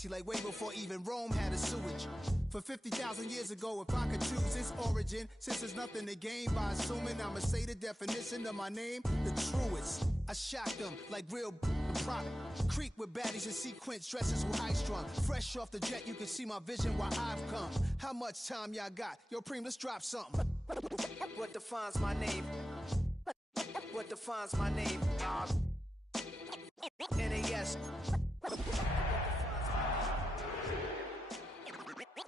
nasty like way before even Rome had a sewage. For 50,000 years ago, if I could choose its origin, since there's nothing to gain by assuming, I'ma say the definition of my name, the truest. I shocked them like real prop. Creek with baddies in sequence, dresses with high strung. Fresh off the jet, you can see my vision where I've come. How much time y'all got? Yo, Preem, let's drop something. What defines my name? What defines my name? NAS.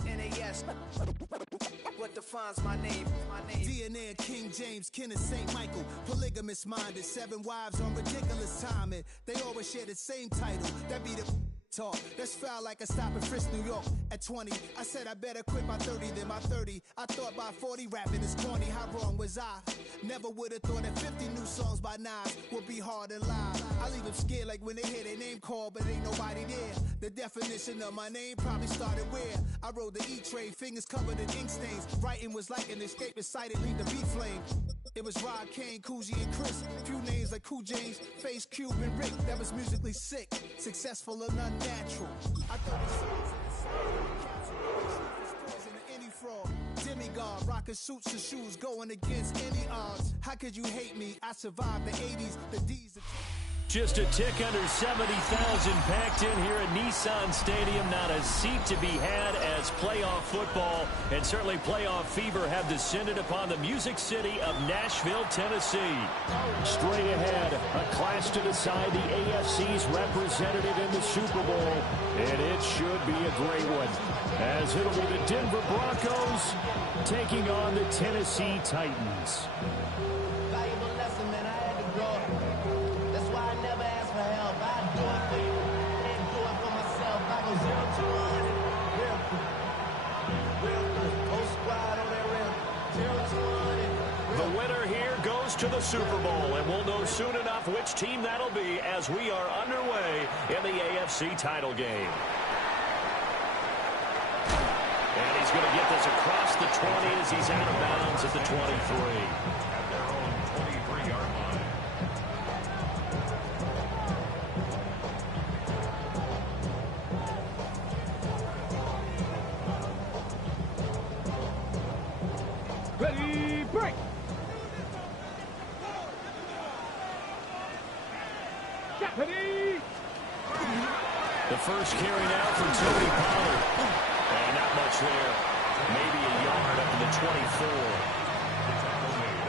NAS. What defines my name? DNA of King James, kin of St. Michael. Polygamous minded, 7 wives on ridiculous timing. They always share the same title. That be the talk. That's foul like a stop in Frisk, New York. At 20, I said I better quit by 30 than my 30. I thought by 40 rapping is corny. How wrong was I? Never would have thought that 50 new songs by Nas would be hard to live. I leave them scared like when they hear their name called, but ain't nobody there. The definition of my name probably started where I rode the E-train, fingers covered in ink stains. Writing was like an escape excited, leave the beat flame. It was Rod, Kane, Coogee, and Chris. Few names like Cool James, Face, Cube, and Rick. That was musically sick, successful and unnatural. I thought it was any fraud. Demigod, rocking suits and shoes, going against any odds. How could you hate me? I survived the 80s, the D's, the Just a tick under 70,000 packed in here at Nissan Stadium. Not a seat to be had as playoff football and certainly playoff fever have descended upon the Music City of Nashville, Tennessee. Straight ahead, a clash to decide the AFC's representative in the Super Bowl. And it should be a great one, as it'll be the Denver Broncos taking on the Tennessee Titans. Valuable lesson, man. I had to grow up. That's why I never ask for help. I do it for you. I didn't do it for myself. I go 0 to 100. Real good. Whole squad on that rim. 0 to 100. The winner here goes to the Super Bowl, and we'll know soon enough which team that'll be as we are underway in the AFC title game. And he's going to get this across the 20 as he's out of bounds at the 23. At their own 23-yard line. Ready, break! Ready! The first carry now from Tony Pollard. And not much there. Maybe a yard up to the 24.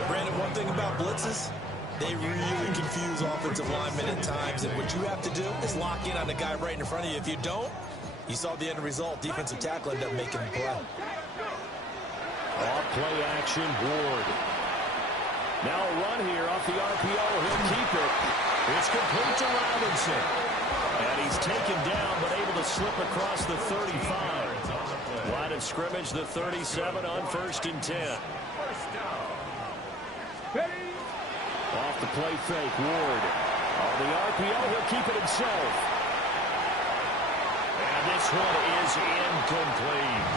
Brandon, one thing about blitzes, they really confuse offensive linemen at times. And what you have to do is lock in on the guy right in front of you. If you don't, you saw the end result. Defensive tackle ended up making the play. Off play action, Ward. Now a run here off the RPO. He'll keep it. It's complete to Robinson. And he's taken down, but able to slip across the 35. Line of scrimmage, the 37 on 1st and 10. Off the play fake, Ward. On the RPO, he'll keep it himself. And this one is incomplete.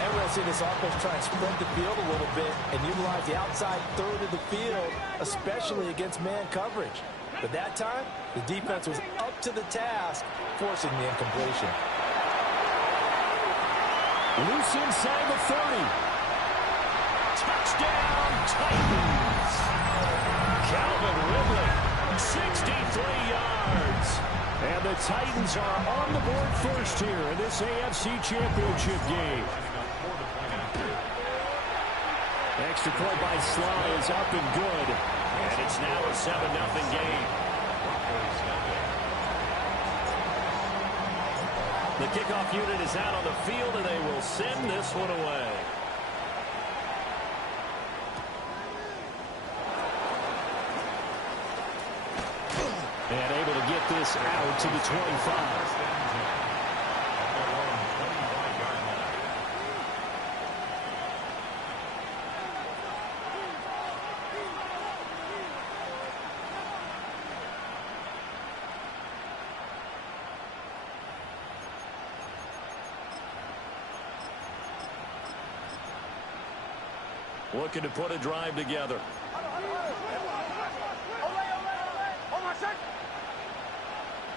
And we're going to see this offense try and spread the field a little bit and utilize the outside third of the field, especially against man coverage. But that time, the defense was up to the task, forcing the incompletion. Loose inside the 30. Touchdown, Titans. Calvin Ridley, 63 yards. And the Titans are on the board first here in this AFC Championship game. Extra point by Sly is up and good. And it's now a 7-0 game. The kickoff unit is out on the field, and they will send this one away. And able to get this out to the 25. Looking to put a drive together.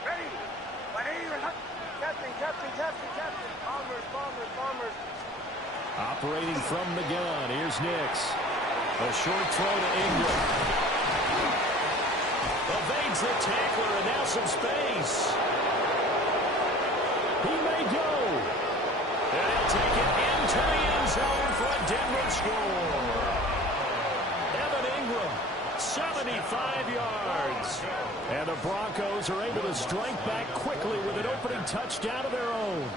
Ready. operating from the gun. Here's Nix. A short throw to Ingram. Evades the tackler, and now some space. He may go. And he'll take it into the end zone for a Denver score. Evan Ingram, 75 yards. And the Broncos are able to strike back quickly with an opening touchdown of their own.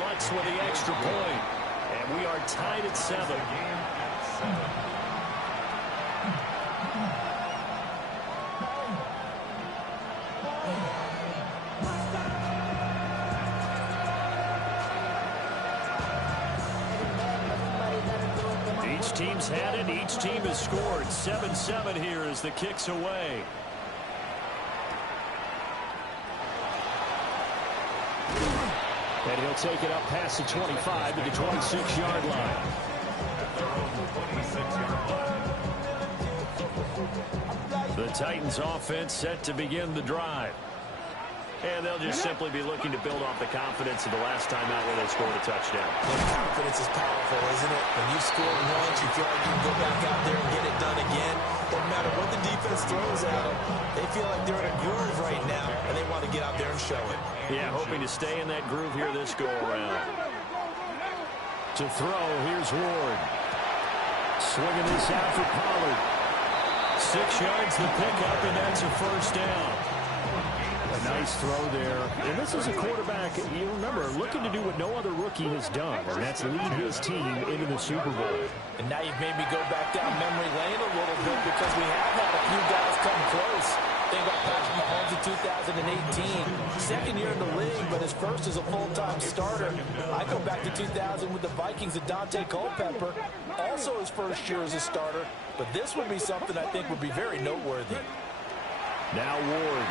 Lutz with the extra point. And we are tied at 7. Each team's had it. Each team has scored. 7-7 here as the kick's away. And he'll take it up past the 25 to the 26-yard line. The Titans offense set to begin the drive. And they'll just simply be looking to build off the confidence of the last time out where they scored a touchdown. And confidence is powerful, isn't it? When you score once, you feel like you can go back out there and get it done again. Doesn't matter what the defense throws at them. They feel like they're in a groove right now, and they want to get out there and show it. Yeah, hoping to stay in that groove here this go-around. To throw, here's Ward. Swinging this out for Pollard. 6 yards the pickup, and that's a first down. A nice throw there. And this is a quarterback, you remember, looking to do what no other rookie has done, and that's lead his team into the Super Bowl. And now you've made me go back down memory lane a little bit because we have had a few guys come close. Think about Patrick Mahomes in 2018. Second year in the league, but his first as a full-time starter. I go back to 2000 with the Vikings and Dante Culpepper. Also his first year as a starter. But this would be something I think would be very noteworthy. Now Ward.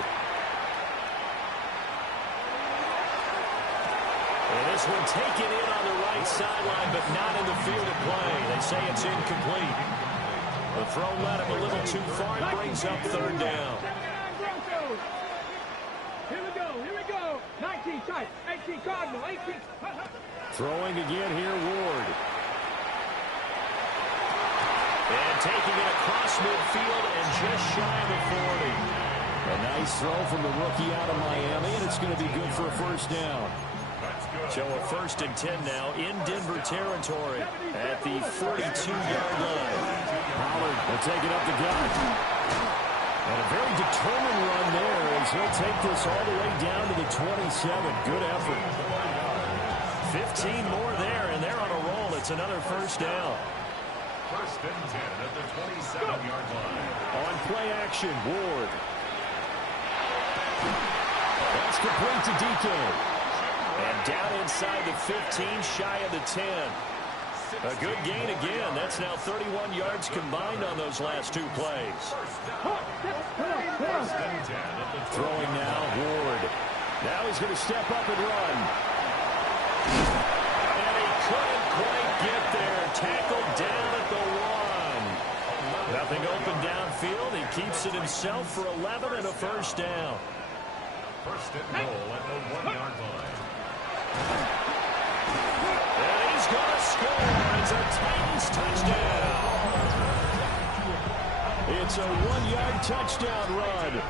And this one taken in on the right sideline, but not in the field of play. They say it's incomplete. The throw led him a little too far. It brings up third down. Here we go. 19 tight, 18 Cardinal, 18. Throwing again here, Ward. And taking it across midfield and just shy of the 40. A nice throw from the rookie out of Miami, and it's going to be good for a first down. So a 1st and 10 now in Denver territory at the 42-yard line. Pollard will take it up the gut. And a very determined run there as he'll take this all the way down to the 27. Good effort. 15 more there, and they're on a roll. It's another first down. 1st and 10 at the 27-yard line. On play action, Ward. That's complete to DK. And down inside the 15, shy of the 10. A good gain again. That's now 31 yards combined on those last 2 plays. Throwing now, Ward. Now he's going to step up and run. And he couldn't quite get there. Tackled down at the 1. Nothing open downfield. He keeps it himself for 11 and a first down. 1st and goal at the 1-yard line. And he's going to score. It's a Titans touchdown. It's a 1-yard touchdown run.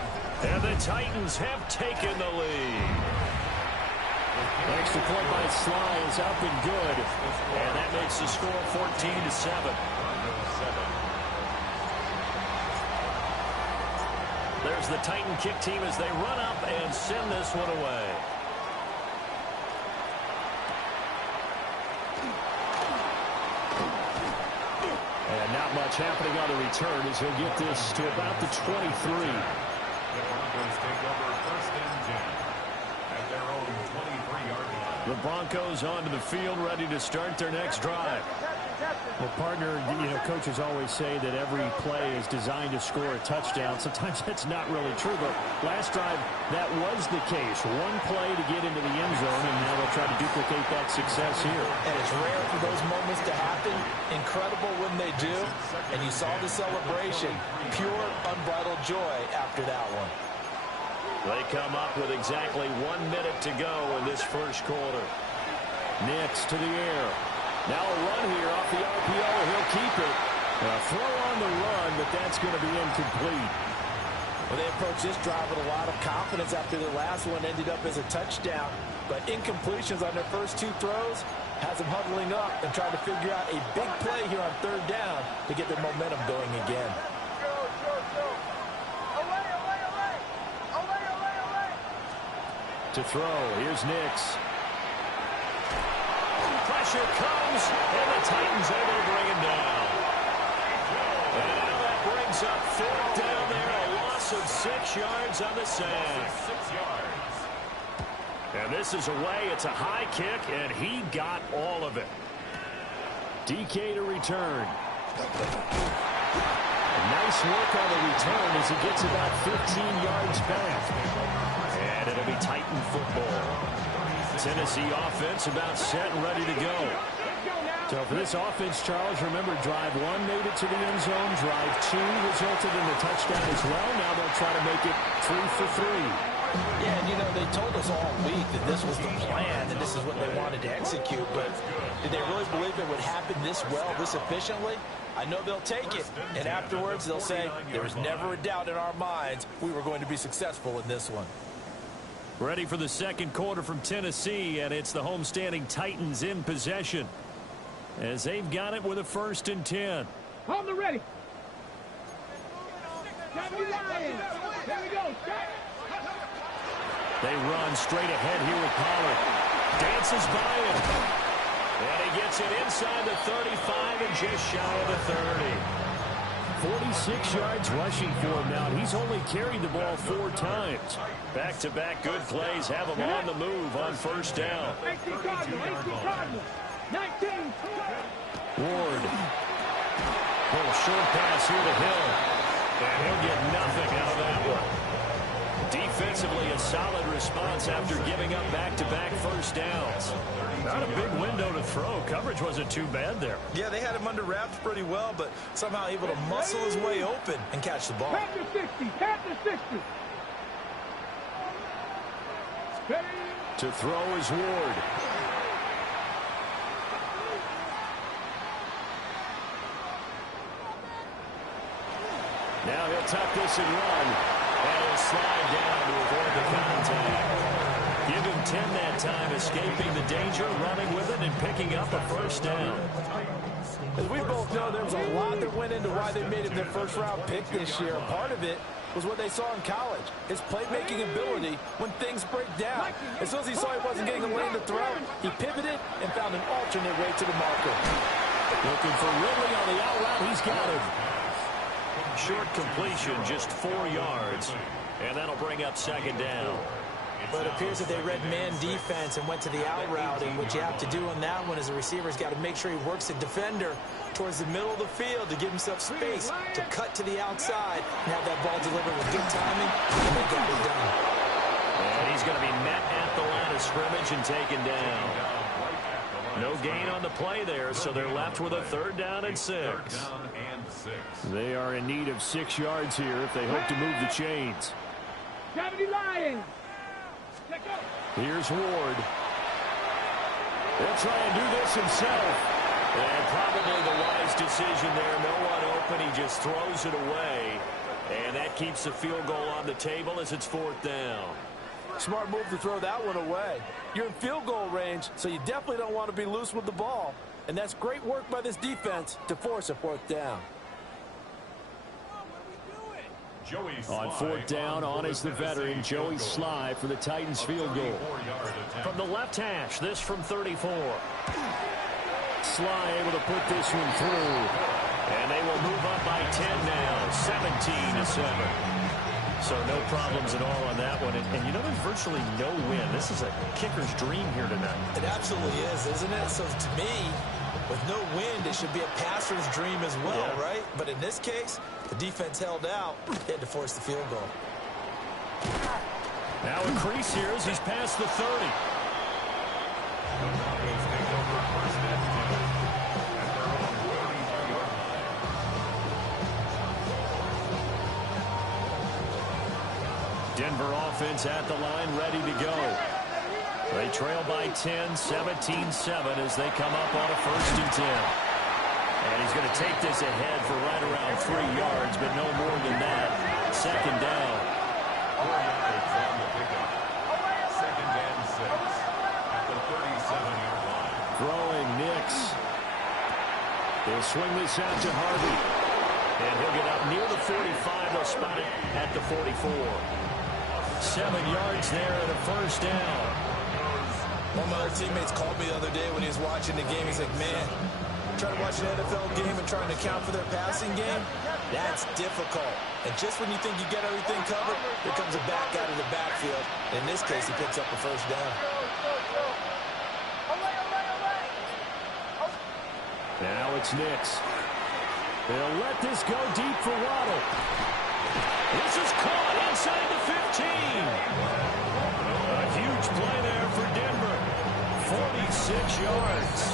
And the Titans have taken the lead. Extra point by Sly is up and good. And that makes the score 14-7. There's the Titan kick team as they run up and send this one away. And not much happening on the return as he'll get this to about the 23. The Broncos take over 1st and 10 at their own 23-yard line. The Broncos onto the field, ready to start their next drive. Well, partner, coaches always say that every play is designed to score a touchdown. Sometimes that's not really true, but last drive, that was the case. One play to get into the end zone, and now they'll try to duplicate that success here. And it's rare for those moments to happen. Incredible when they do. And you saw the celebration. Pure, unbridled joy after that one. They come up with exactly 1 minute to go in this first quarter. Nix to the air. Now a run here off the RPO. He'll keep it. A throw on the run, but that's going to be incomplete. Well, they approached this drive with a lot of confidence after their last one ended up as a touchdown. But incompletions on their first 2 throws has them huddling up and trying to figure out a big play here on 3rd down to get their momentum going again. To throw, here's Nix. Pressure comes, and the Titans able to bring him down. And now that brings up 4th down there, a loss of 6 yards on the sack. 6 yards. And this is away. It's a high kick, and he got all of it. DK to return. Nice work on the return as he gets about 15 yards back. And it'll be Titan football. Tennessee offense about set and ready to go. So for this offense, Charles, remember, drive 1 made it to the end zone. Drive 2 resulted in a touchdown as well. Now they'll try to make it 3 for 3. Yeah, and you know, they told us all week that this was the plan and this is what they wanted to execute, but did they really believe it would happen this well, this efficiently? I know they'll take it, and afterwards they'll say, there was never a doubt in our minds we were going to be successful in this one. Ready for the second quarter from Tennessee, and it's the homestanding Titans in possession as they've got it with a 1st and 10. On the ready. Here we go. They run straight ahead here with Pollard. Dances by him. And he gets it inside the 35 and just shy of the 30. 46 yards rushing for him now. He's only carried the ball 4 times. Back-to-back good plays have him on the move on 1st down. 19 Cardinals. 19. Ward. Little short pass here to Hill. And he'll get nothing out of that one. Defensively, a solid response after giving up back-to-back 1st downs. Not a big window to throw. Coverage wasn't too bad there. Yeah, they had him under wraps pretty well, but somehow able to muscle his way open and catch the ball. Panther 60. Panther 60. To throw is Ward. Now he'll tuck this and run. And he'll slide down to avoid the contact. Give him 10 that time, escaping the danger, running with it, and picking up a 1st down. As we both know, there was a lot that went into why they made him their 1st-round pick this year. Part of it was what they saw in college, his playmaking ability when things break down. As soon as he saw he wasn't getting a lane to throw, he pivoted and found an alternate way to the marker. Looking for Ridley on the out route. He's got him. Short completion, just 4 yards, and that'll bring up 2nd down. But it appears that they read man defense and went to the out route, and what you have to do on that one is the receiver's got to make sure he works the defender towards the middle of the field to give himself space to cut to the outside and have that ball delivered with good timing, and they got it done. And he's going to be met at the line of scrimmage and taken down. No gain on the play there, so they're left with a 3rd down and 6. They are in need of 6 yards here if they hope to move the chains. 70 Lions. Here's Ward. He'll try and do this himself. And probably the wise decision there. No one open. He just throws it away. And that keeps the field goal on the table as it's 4th down. Smart move to throw that one away. You're in field goal range, so you definitely don't want to be loose with the ball. And that's great work by this defense to force a 4th down. On 4th down, on is the veteran, Joey Sly, for the Titans field goal. From the left hash, this from 34. Sly able to put this one through. And they will move up by 10 now, 17-7. So no problems at all on that one. And you know, there's virtually no win. This is a kicker's dream here tonight. It absolutely is, isn't it? So to me, with no wind, it should be a passer's dream as well, right? But in this case, the defense held out. They had to force the field goal. Now a crease here as he's past the 30. Denver offense at the line, ready to go. They trail by 10, 17-7 as they come up on a 1st and 10. And he's going to take this ahead for right around 3 yards, but no more than that. 2nd down. 4 yards on the pickup. 2nd and 6 at the 37-yard line. Throwing Nix. He'll swing this out to Harvey. And he'll get up near the 45. They'll spot it at the 44. 7 yards there and a 1st down. One of my other teammates called me the other day when he was watching the game. He's like, man, trying to watch an NFL game and trying to account for their passing game, that's difficult. And just when you think you get everything covered, here comes a back out of the backfield. In this case, he picks up a 1st down. Now it's Nix. They'll let this go deep for Waddle. This is caught inside the 15. A huge play there for Denver. 46 yards.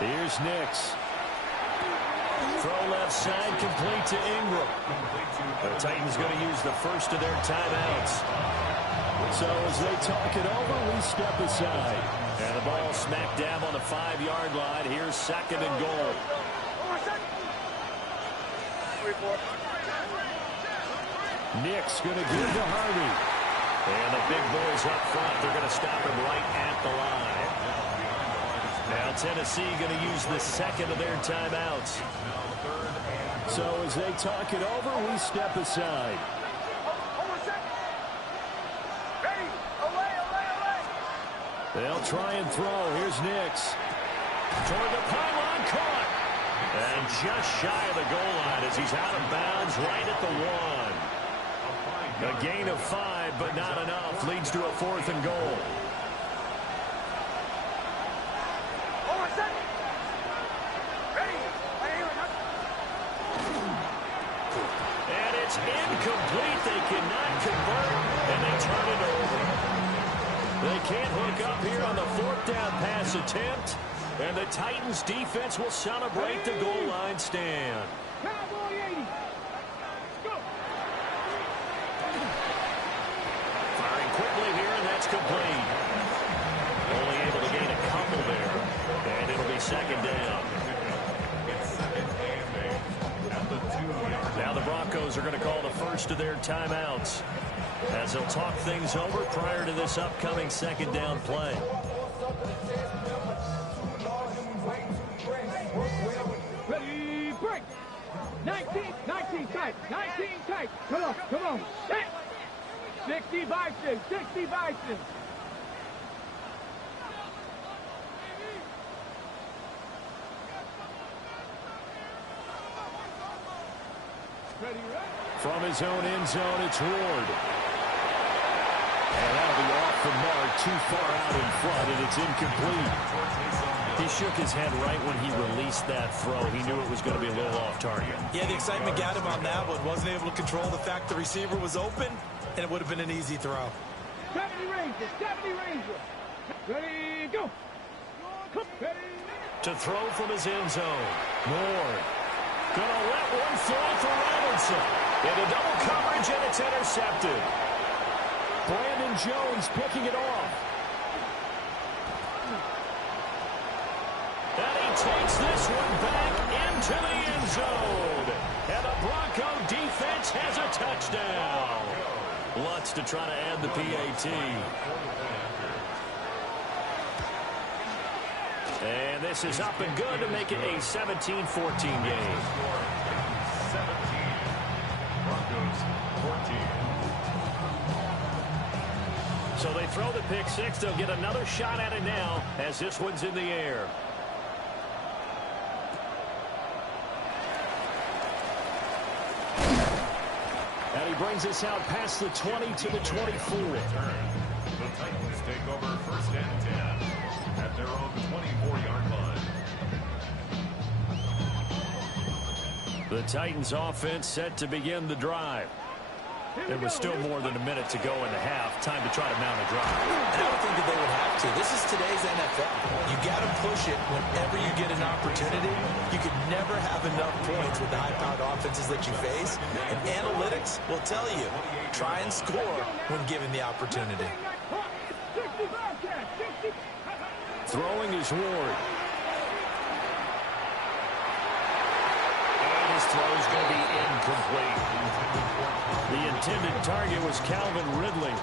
Here's Nix. Throw left side, complete to Ingram. The Titans going to use the first of their timeouts. So as they talk it over, we step aside. And the ball smack dab on the 5-yard line. Here's 2nd and goal. Nix going to give to Harvey. And the big boys up front, they're going to stop him right at the line. Now Tennessee going to use the 2nd of their timeouts. So as they talk it over, we step aside. They'll try and throw. Here's Nix. Toward the pylon, caught. And just shy of the goal line as he's out of bounds right at the 1. A gain of 5, but not enough. Leads to a 4th and goal. And it's incomplete. They cannot convert, and they turn it over. They can't hook up here on the 4th down pass attempt, and the Titans defense will celebrate the goal line stand. Firing quickly here, and that's complete. Only able to gain a couple there, and it'll be 2nd down. Now the Broncos are going to call the first of their timeouts as they'll talk things over prior to this upcoming 2nd down play. Ready, break. 19 tight, 19 tight. Come on. 60 Bison. From his own end zone, it's Ward. And that'll be off the mark, too far out in front, and it's incomplete. He shook his head right when he released that throw. He knew it was going to be a little off target. Yeah, the excitement got him on that one. Wasn't able to control the fact the receiver was open, and it would have been an easy throw. 70 Rangers. Ready, go. Ready. To throw from his end zone. Ward. Gonna let one fly for Robinson. Into double coverage, and it's intercepted. Brandon Jones picking it off. And he takes this one back into the end zone. And the Bronco defense has a touchdown. Lutz to try to add the PAT. And this is up and good to make it a 17-14 game. 17. Broncos 14. So they throw the pick six. They'll get another shot at it now as this one's in the air. And he brings us out past the 20 to the 24. The Titans take over 1st and 10 at their own 24-yard line. The Titans offense set to begin the drive. There was still more than a minute to go in the half. Time to try to mount a drive. And I don't think that they would have to. This is today's NFL. You got to push it whenever you get an opportunity. You could never have enough points with the high-powered offenses that you face. And analytics will tell you, try and score when given the opportunity. Throwing is Ward. And his throw is going to be incomplete. The intended target was Calvin Ridley.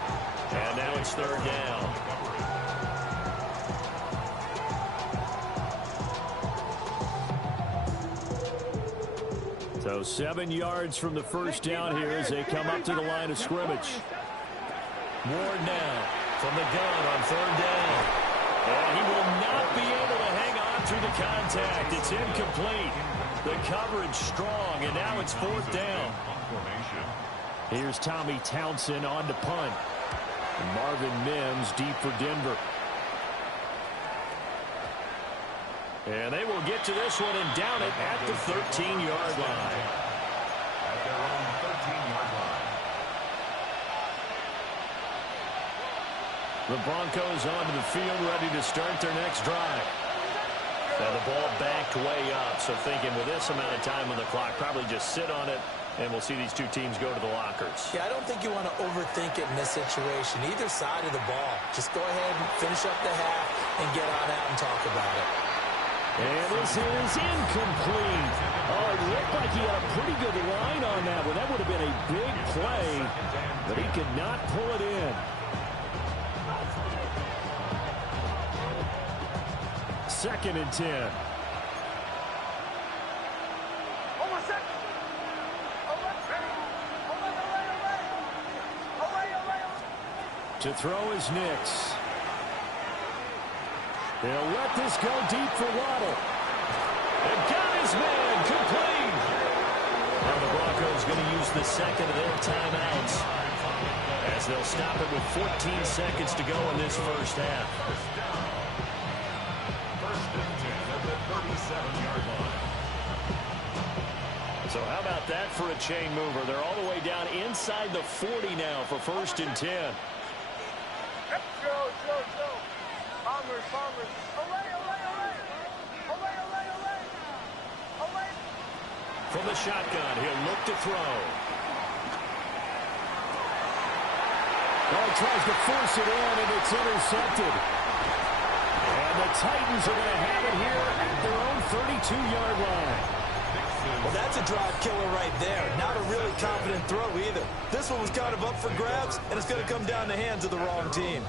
And now it's third down. So 7 yards from the first down here as they come up to the line of scrimmage. Ward now from the gun on third down. And he will not be able to hang on through the contact. It's incomplete. The coverage strong, and now it's fourth down. Here's Tommy Townsend on to punt. And Marvin Mims deep for Denver. And they will get to this one and down it at the 13-yard line. At their own 13-yard line. The Broncos onto the field, ready to start their next drive. Now the ball backed way up, so thinking with this amount of time on the clock, probably just sit on it, and we'll see these two teams go to the lockers. Yeah, I don't think you want to overthink it in this situation. Either side of the ball. Just go ahead and finish up the half and get on out and talk about it. And this is incomplete. Oh, it looked like he had a pretty good line on that one. That would have been a big play, but he could not pull it in. Second and 10. To throw is Nix. They'll let this go deep for Waddle. And got his man complete. Now the Broncos going to use the second of their timeouts as they'll stop it with 14 seconds to go in this first half. First and 10 at the 37-yard line. So how about that for a chain mover? They're all the way down inside the 40 now for first and 10. From the shotgun, he'll look to throw. Oh, he tries to force it in, and it's intercepted. And the Titans are going to have it here at their own 32-yard line. Well, that's a drive killer right there. Not a really confident throw either. This one was kind of up for grabs, and it's going to come down the hands of the wrong team.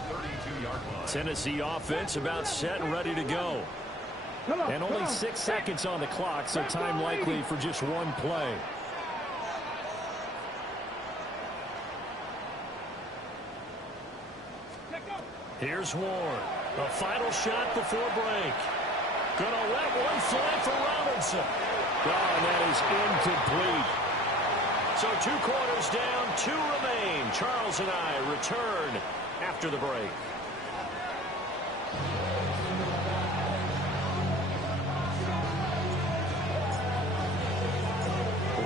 Tennessee offense about set and ready to go. And only 6 seconds on the clock, so time likely for just one play. Here's Ward. A final shot before break. Gonna let one fly for Robinson. Oh, and that is incomplete. So 2 quarters down, 2 remain. Charles and I return after the break.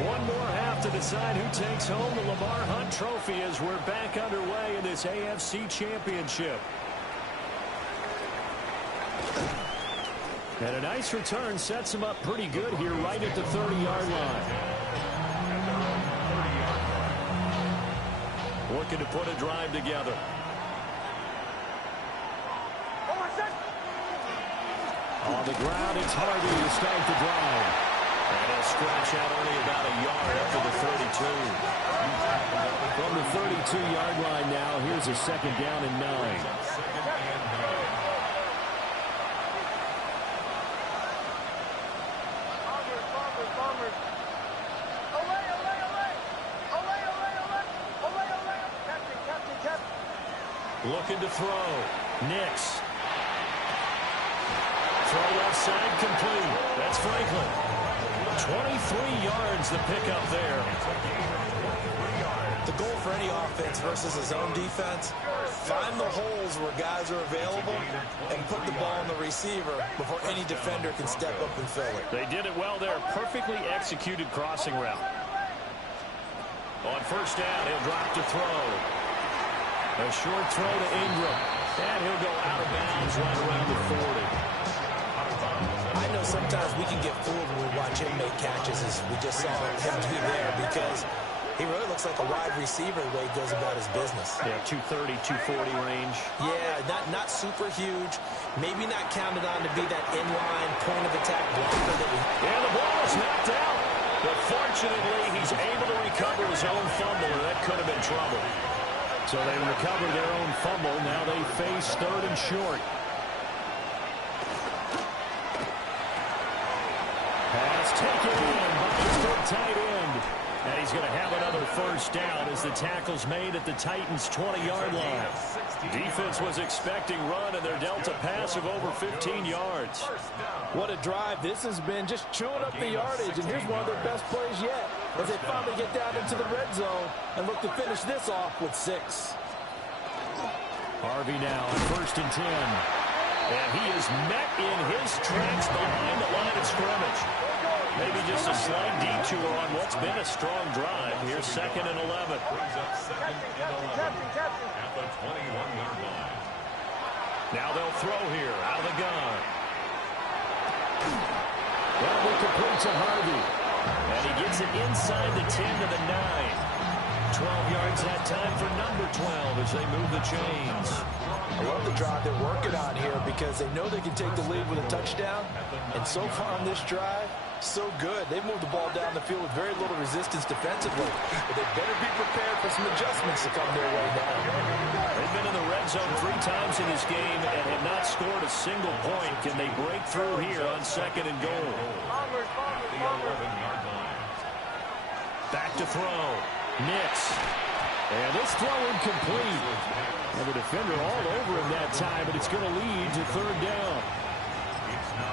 One more half to decide who takes home the Lamar Hunt Trophy as we're back underway in this AFC Championship. And a nice return sets him up pretty good here right at the 30-yard line. Looking to put a drive together. On the ground, it's Harvey to start the drive. And he'll scratch out only about a yard after the 32. From the 32-yard line now, here's a second down and 9. Looking to throw. Nix. Throw left side complete. That's Franklin. 23 yards the pickup there. The goal for any offense versus his own defense, find the holes where guys are available and put the ball on the receiver before any defender can step up and fill it. They did it well there. Perfectly executed crossing route. On first down, he'll drop to throw. A short throw to Ingram. And he'll go out of bounds right around the 40. I know sometimes we can get fooled when we watch him make catches, as we just saw him do there, because he really looks like a wide receiver the way he goes about his business. Yeah, 230, 240 range. Yeah, not super huge. Maybe not counted on to be that inline point-of-attack blocker that we... Yeah, the ball is knocked out. But fortunately, he's able to recover his own fumble, or that could have been trouble. So they recover their own fumble. Now they face third and short. Pass taken in by his good tight end. And he's going to have another first down as the tackle's made at the Titans' 20-yard line. Defense was expecting run, and they're dealt a pass of over 15 yards. What a drive this has been, just chewing up the yardage. And here's one of their best plays yet, as they finally get down into the red zone and look to finish this off with 6. Harvey now at first and 10. And he is met in his tracks behind the line of scrimmage. Maybe just a slight detour on what's been a strong drive. Here's second and 11. Brings up second and 11 at the 21-yard line. Now they'll throw here out of the gun. That will complete to Harvey. And he gets it inside the 10 to the 9. 12 yards that time for number 12 as they move the chains. I love the drive they're working on here because they know they can take the lead with a touchdown. And so far on this drive, so good. They've moved the ball down the field with very little resistance defensively. But they better be prepared for some adjustments to come their way now. They've been in the red zone 3 times in this game and have not scored a single point. Can they break through here on second and goal? The 11-yard line. Back to throw. Nix. And this throw incomplete. And the defender all over him that time, but it's going to lead to third down.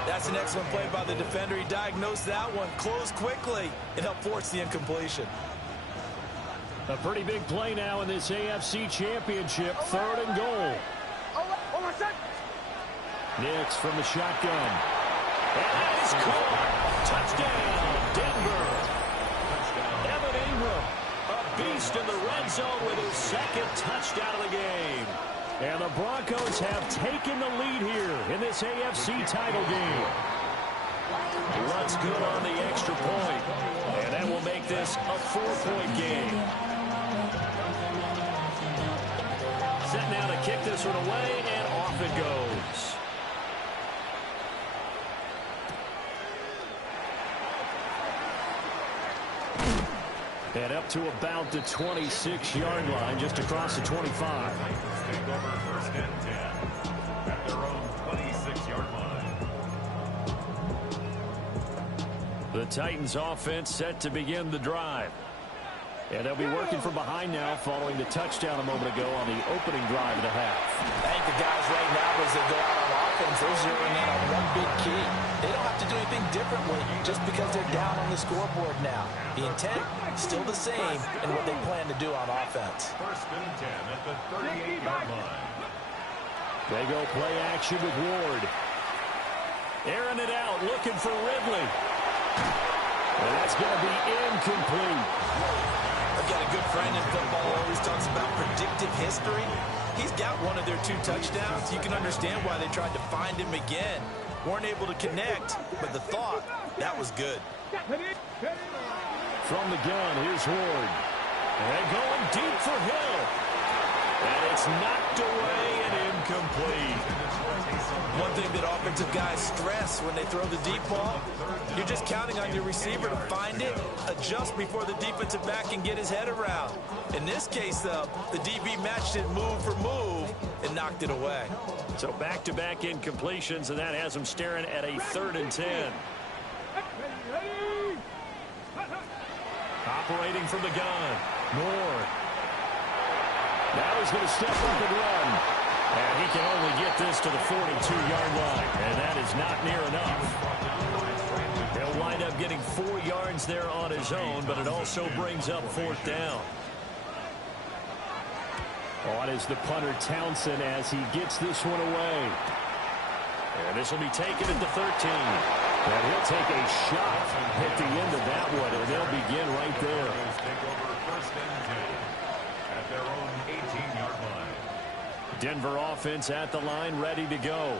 That's an excellent play by the defender. He diagnosed that one, closed quickly, and helped force the incompletion. A pretty big play now in this AFC Championship. Third and goal. Nix from the shotgun. And that is caught. Touchdown, Denver. Evan Ingram, a beast in the red zone with his second touchdown of the game. And the Broncos have taken the lead here in this AFC title game. Runs good on the extra point. And that will make this a 4-point game. Set now to kick this one away, and off it goes. And up to about the 26-yard line, just across the 25. Take over first and 10 at their own 26-yard line. The Titans offense set to begin the drive. And they'll be working from behind now following the touchdown a moment ago on the opening drive of the half. I think the guys right now, as they go out on offense, they're zeroing in on one big key. They don't have to do anything differently just because they're down on the scoreboard now. The intent, still the same in what they plan to do on offense. First and 10 at the 38-yard line. They go play action with Ward. Airing it out, looking for Ridley. And that's going to be incomplete. I've got a good friend in football who always talks about predictive history. He's got one of their 2 touchdowns. You can understand why they tried to find him again. Weren't able to connect, but the thought, that was good. From the gun, here's Ward. And going deep for Hill. And it's knocked away and incomplete. One thing that offensive guys stress when they throw the deep ball, you're just counting on your receiver to find it, adjust before the defensive back can get his head around. In this case, though, the DB matched it move for move and knocked it away. So back-to-back incompletions, and that has them staring at a 3rd and 10. Operating from the gun, Moore. Now he's going to step up and run. And he can only get this to the 42-yard line, and that is not near enough. He'll wind up getting 4 yards there on his own, but it also brings up 4th down. On is the punter Townsend as he gets this one away. And this will be taken at the 13. And he'll take a shot at the end of that one, and they'll begin right there. first and 10 at their own 18-yard line. Denver offense at the line, ready to go.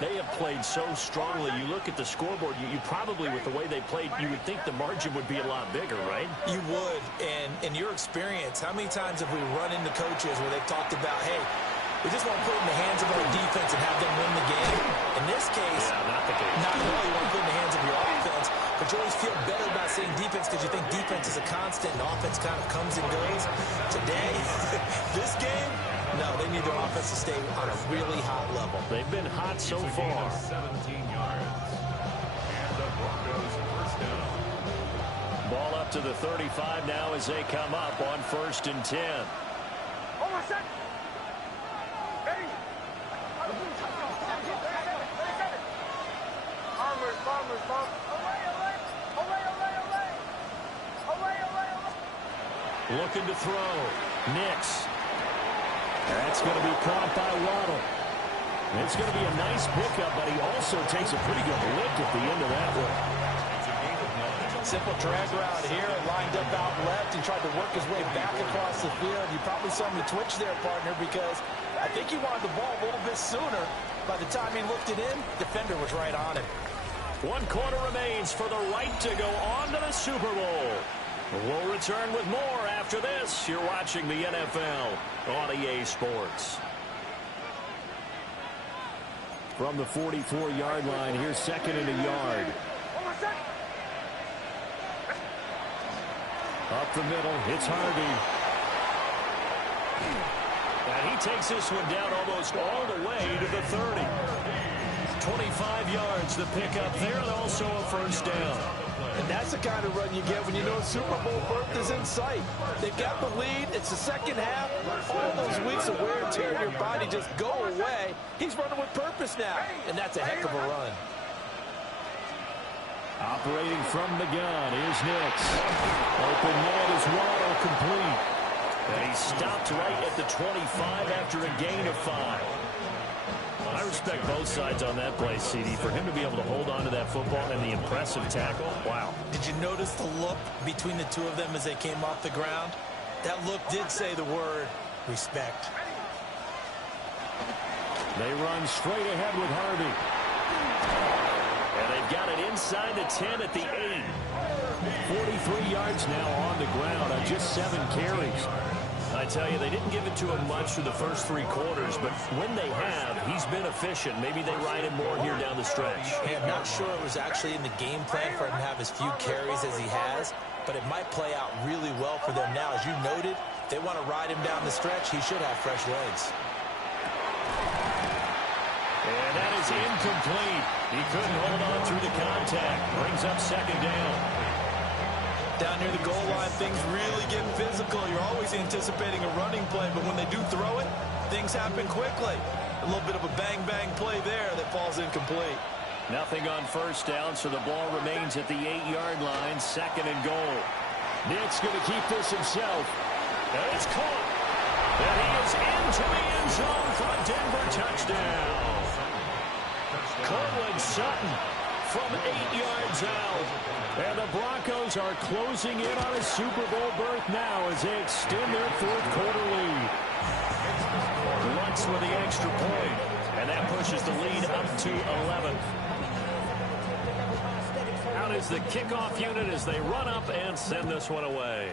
They have played so strongly. You look at the scoreboard, you probably, with the way they played, you would think the margin would be a lot bigger, right? You would. And in your experience, how many times have we run into coaches where they've talked about, hey, we just want to put it in the hands of our defense and have them win the game? In this case, not the case. Not at all. You want to put it in the hands of your offense, but you always feel better about saying defense because you think defense is a constant and offense kind of comes and goes. Today, this game, no, they need their offense to stay on a really hot level. They've been hot so far. 17 yards. And the Broncos first down. Ball up to the 35 now as they come up on 1st and 10. Hold on a sec. Ready? Farmers. Looking to throw. Nix. That's going to be caught by Waddle. It's going to be a nice pickup, but he also takes a pretty good lick at the end of that one. Simple drag route here, lined up out left and tried to work his way back across the field. You probably saw me twitch there, partner, because I think he wanted the ball a little bit sooner. By the time he looked it in, defender was right on him. 1 quarter remains for the right to go on to the Super Bowl. We'll return with more after this. You're watching the NFL on EA Sports. From the 44-yard line, here's 2nd and a yard. Up the middle, it's Harvey. And he takes this one down almost all the way to the 30. 25 yards the pickup there, and also a first down. And that's the kind of run you get when you know Super Bowl berth is in sight. They've got the lead. It's the second half. All those weeks of wear and tear in your body just go away. He's running with purpose now, and that's a heck of a run. Operating from the gun is Nix. Open net is Waddle, complete. And he stopped right at the 25 after a gain of 5. I respect both sides on that play, CD. For him to be able to hold on to that football and the impressive tackle, wow. Did you notice the look between the two of them as they came off the ground? That look did say the word respect. They run straight ahead with Harvey. And they've got it inside the 10 at the 8. 43 yards now on the ground on just 7 carries. I tell you, they didn't give it to him much through the first 3 quarters, but when they have, he's been efficient. Maybe they ride him more here down the stretch. Hey, I'm not sure it was actually in the game plan for him to have as few carries as he has, but it might play out really well for them now. As you noted, if they want to ride him down the stretch, he should have fresh legs. And that is incomplete. He couldn't hold on through the contact. Brings up 2nd down. Down near the goal line, things really get physical. You're always anticipating a running play, but when they do throw it, things happen quickly. A little bit of a bang-bang play there that falls incomplete. Nothing on first down, so the ball remains at the 8-yard line, 2nd and goal. Nick's going to keep this himself. And it's caught. And he is into the end zone for a Denver touchdown. Cortland Sutton from 8 yards out. And the Broncos are closing in on a Super Bowl berth now as they extend their 4th quarter lead. Lutz with the extra point, and that pushes the lead up to 11. Out is the kickoff unit as they run up and send this one away.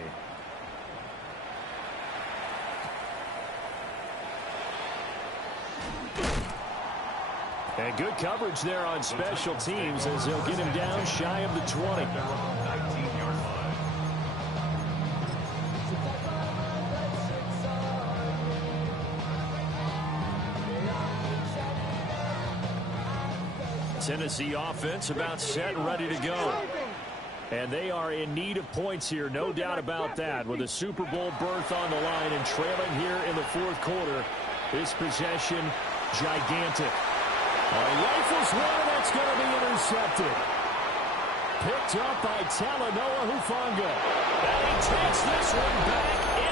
And good coverage there on special teams as they'll get him down shy of the 20. Tennessee offense about set and ready to go. And they are in need of points here, no doubt about that, with a Super Bowl berth on the line and trailing here in the 4th quarter. This possession, gigantic. Rifles one, that's going to be intercepted. Picked up by Talanoa Hufanga. And he takes this one back